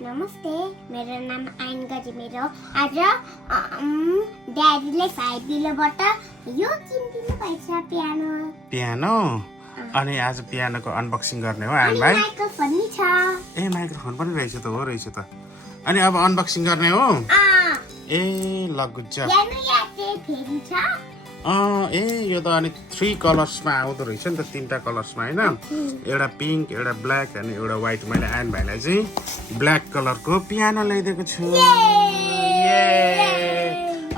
नमस्ते मेरो नाम आइन गजिमेर हो आज ड्याडीले 5 किलोबाट यो किनिदिनु भएछ पियानो पियानो अनि आज पियानोको अनबक्सिङ गर्ने हो आइन भाइ माइक्रोफोन नि छ ए माइक्रोफोन पनि रहेछ त हो रहेछ त अनि अब अनबक्सिङ गर्ने हो ए ल गुड जब यानो याते फेरि छ ए यो त अनि 3 कलर्समा आउँदो रहेछ नि त तीनटा कलर्समा हैन एउटा पिंक एउटा ब्ल्याक अनि एउटा व्हाइट मैले आइन भाइलाई चाहिँ ब्ल्याक कलरको पियानो ल्याइदिएको छु ये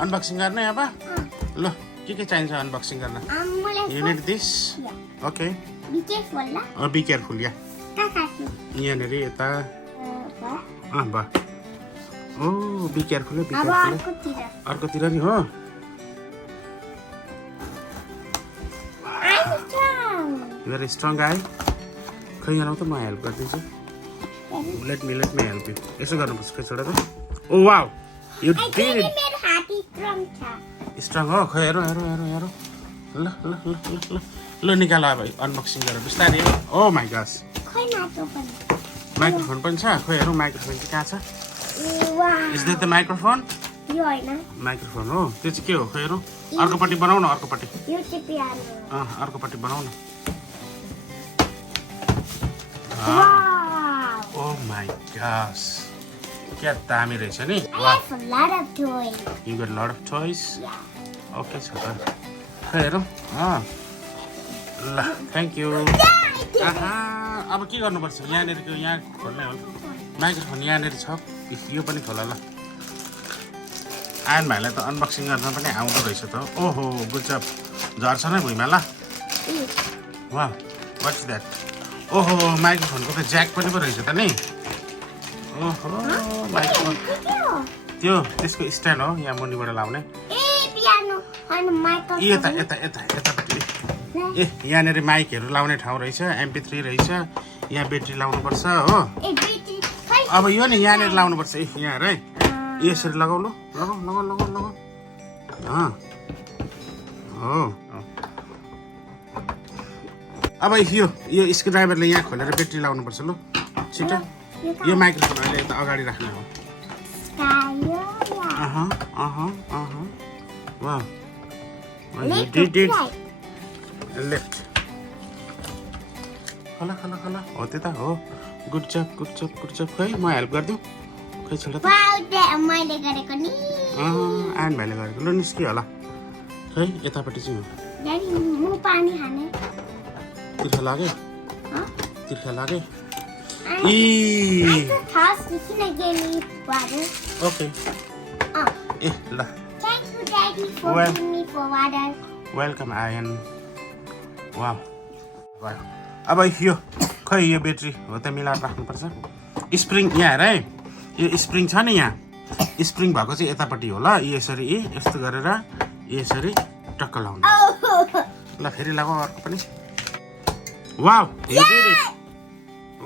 अनबक्सिङ गर्ने अब ल के चाहिन्छ अनबक्सिङ गर्न you need this okay be careful या यहाँनिर यता बा ओ बी केयरफुल अर्कोतिर नि हो Very strong guy. खै यहाँ त म हेल्प गर्दिन्छु लेट मी हेल्प यु यसो गर्नुपर्छ खै छोडा त oh wow you did it मेरो हात स्ट्रङ छ स्ट्रङ हो खै हेरौ ल ल ल ल ल निकाल अब अनबक्सिङ गरेर बिस्तारै ओ माय गॉश खै नाटो पनि माइक्रोफोन पनि छ खै हेरौ माइक्रोफोन चाहिँ कहाँ छ wow is this the microphone यो हैन माइक्रोफोन हो त्यो चाहिँ के हो खै हेरौ अर्कोपट्टि बनाउ न अर्कोपट्टि यो चाहिँ पियानो अर्कोपट्टि बनाउ न वाउ ओ माय गॉश क्या दामी रहेछ नि wow lot of toys You got a lot of toys? Okay, छोटा खै हेरौ ल थ्याङ्क यू अब के गर्नुपर्छ यहाँनिरको यहाँ खोल्ने हो माइक्रोफोन यहाँनिर छ यो पनि खोला ल आइन भाइलाई त अनबक्सिङ गर्न पनि आउँदो रहेछ त ओहो गुड जब झर्छ नै भुइँमा ल वाह वाट्स द्याट ओहो माइक्रोफोनको त ज्याक पनि पो रहेछ त नि ओहो माइक्रोफोन त्यो त्यसको स्ट्यान्ड हो यहाँ मुनिबाट लाउने ए पियानो हैन माइक्रोफोन यतापट्टि ए यहाँनिर माइकहरू लाउने ठाउँ रहेछ MP3 रहेछ यहाँ ब्याट्री लाउनुपर्छ हो ए ब्याट्री अब यो नि यहाँनिर लाउनुपर्छ यहाँ है यसरी लगाउ लगाउ हो अब यो स्क्रुड्राइभरले यहाँ खोलेर ब्याट्री लाउनुपर्छ लु छिटो यो माइक्रोफोन अहिले यता अगाडि राख्ने हो वाउ लेफ्ट खला हो त्यो त हो गुड जब खै म हेल्प गरिदिउँ खै छोडा त मैले गरेको नि आइन भाइले गरेको ल निस्कियो होला खै यतापट्टि चाहिँ हो ड्याडी म पानी खाने तिर्खा लागे ओके ए ल वेलकम आयन वाउ अब यो खै यो ब्याट्री हो त मिलाएर राख्नुपर्छ स्प्रिङ यहाँ हेर है यो स्प्रिङ छ नि यहाँ स्प्रिङ भएको चाहिँ यतापट्टि हो ल यसरी यस्तो गरेर यसरी टक्क लाउनु ल फेरि लगाऊ अर्को पनि wow you did it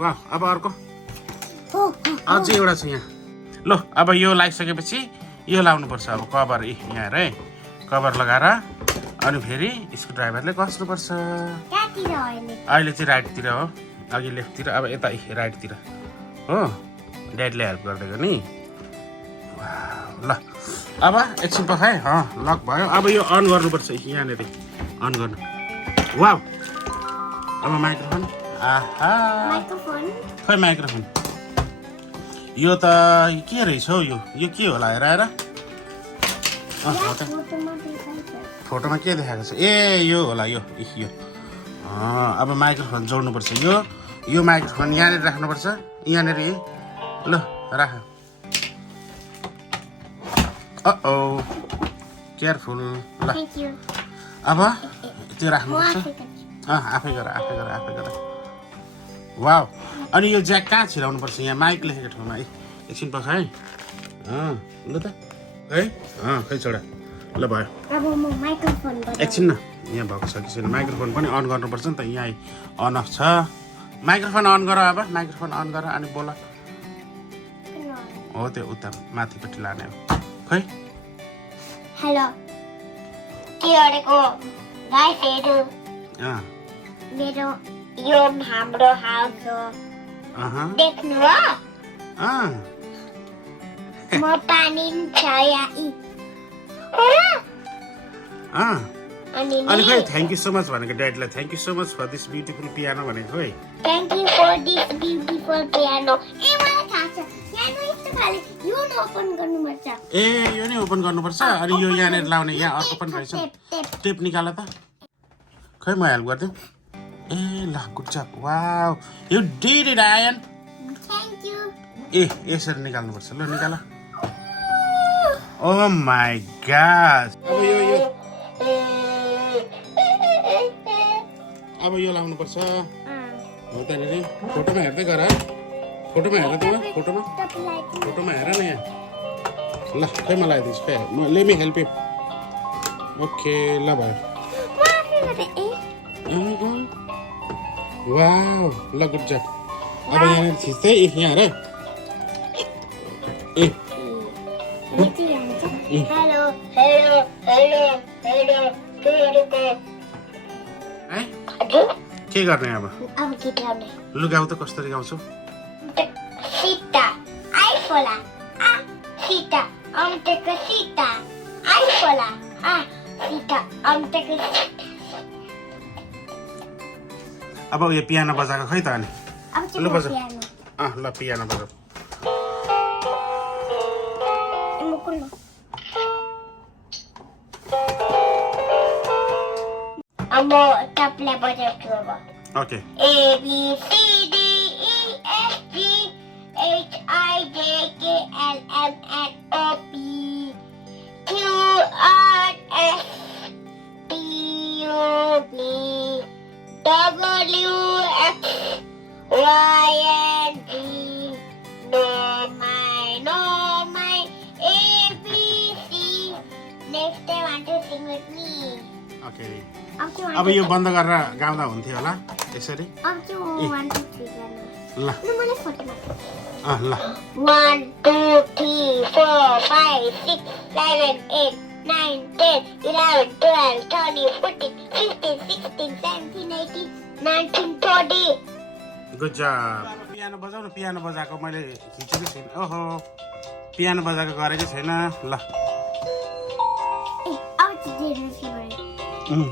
wow अब अर्को अझै एउटा छ यहाँ ल अब यो लगाइसकेपछि यो लाउनुपर्छ अब कभर यहाँ हेर है कभर लगाएर अनि फेरि स्क्रुड्राइभरले कस्नुपर्छ अहिले चाहिँ राइटतिर हो अघि लेफ्टतिर अब यता राइटतिर हो ड्याडीले हेल्प गरिदिएको नि ल अब एकछिन पखाए लक भयो अब यो अन गर्नुपर्छ यहाँनिर अन गर्नु वाउ अब माइक्रोफोन खै माइक्रोफोन यो त के रहेछ हौ यो के होला हेर फोटोमा के देखाएको छ ए यो होला यो अब माइक्रोफोन जोड्नुपर्छ यो माइक्रोफोन यहाँनिर राख्नुपर्छ यहाँनिर ल राख केयरफुल ल अब त्यो राख्नुपर्छ आफै गर वाउ अनि यो ज्याक कहाँ छिराउनुपर्छ यहाँ माइक लेखेको ठाउँमा एकछिन पख है ल त है खै छोडा ल भयो एकछिन न यहाँ भएको छ कि छैन माइक्रोफोन पनि अन गर्नुपर्छ नि त यहाँ अन अफ छ माइक्रोफोन अन गर अब माइक्रोफोन अन गर अनि बोल हो त्यो उता माथिपट्टि लाने हो खै हेलो के गरेको गाइसहरु मेरो यो हाम्रो हाउस हो देख्नु हो अँ म पानी छ यहाँ अँ अनि अनि खोइ थ्याङ्क यू सो मच भनेको ड्याडीलाई thank you so much for this beautiful piano भनेको खोइ thank you for this beautiful piano ए मलाई थाहा छ पियानो यस्तो खाले यो न ओपन गर्नुपर्छ ए यो नै ओपन गर्नुपर्छ अनि यो यहाँनिर लाउने यहाँ अर्को पनि रहेछ टेप निकाल त खै म हेल्प गरिदिउँ ए ल good job wow you did it आयन थ्याङ्क यू ए यसरी निकाल्नुपर्छ ल निकाल ओ माई गॉड अब यो लाउनुपर्छ हो त नि फोटोमा हेर्दै गर फोटोमा हेर त फोटोमा हेर न यहाँ ल खै म लगाइदिन्छु खै late me help you okay ल भयो वाउ ल गुड जब अब यहाँनिर थिच्दै यहाँ हेर ए हेलो हेलो हेलो हेलो है के गर्ने अब गीत गाउने लुगाउ त कसरी गाउँछौ सीता आइफोला आ सीता अम्टेको सीता आइफोला आ सीता अम्टेको अब यो पियानो बजाएको खै त अनि अब ल बजा ल पियानो बजा अब टपलाई बजाउँछु अब okay A B C D E F G H I J K L M N O P Q R S T U V W X Y and Z No my A B C Next I want to sing with me okay अब यो बन्द गरेर गाउँदा हुन्थ्यो होला यसरी अब चाहिँ 1 2 3 गर्नु ल न मलाई फोटोमा ल 1 2 3 4 5 6 7 8 9 10 11 12 13 14 15 16 17 18 19 20 गुड जब पियानो बजाउ न पियानो बजाएको मैले खिचेकै छैन ओहो पियानो बजाएको गरेकै छैन ल अब चाहिँ जेरो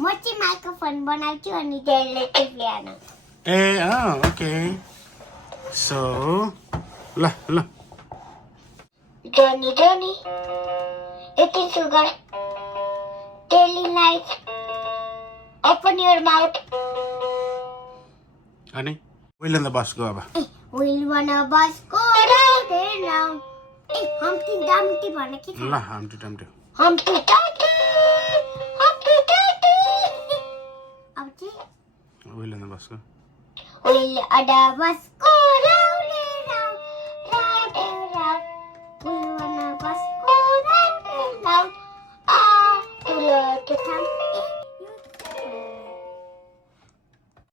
म चाहिँ माइक्रोफोन बनाउँछु अनि त्यसले चाहिँ पियानो ए ओके सो ल ल Johnny, Johnny, eating sugar, telling lies, open your mouth. अनि will in the bus go अब We'll wanna bus go round and round. Humpty Dumpty भन्ने के छ? ल हाम्टी टाम्टी Humpty Dumpty, Humpty Dumpty. अब चाहिँ will in the bus go Will a bus go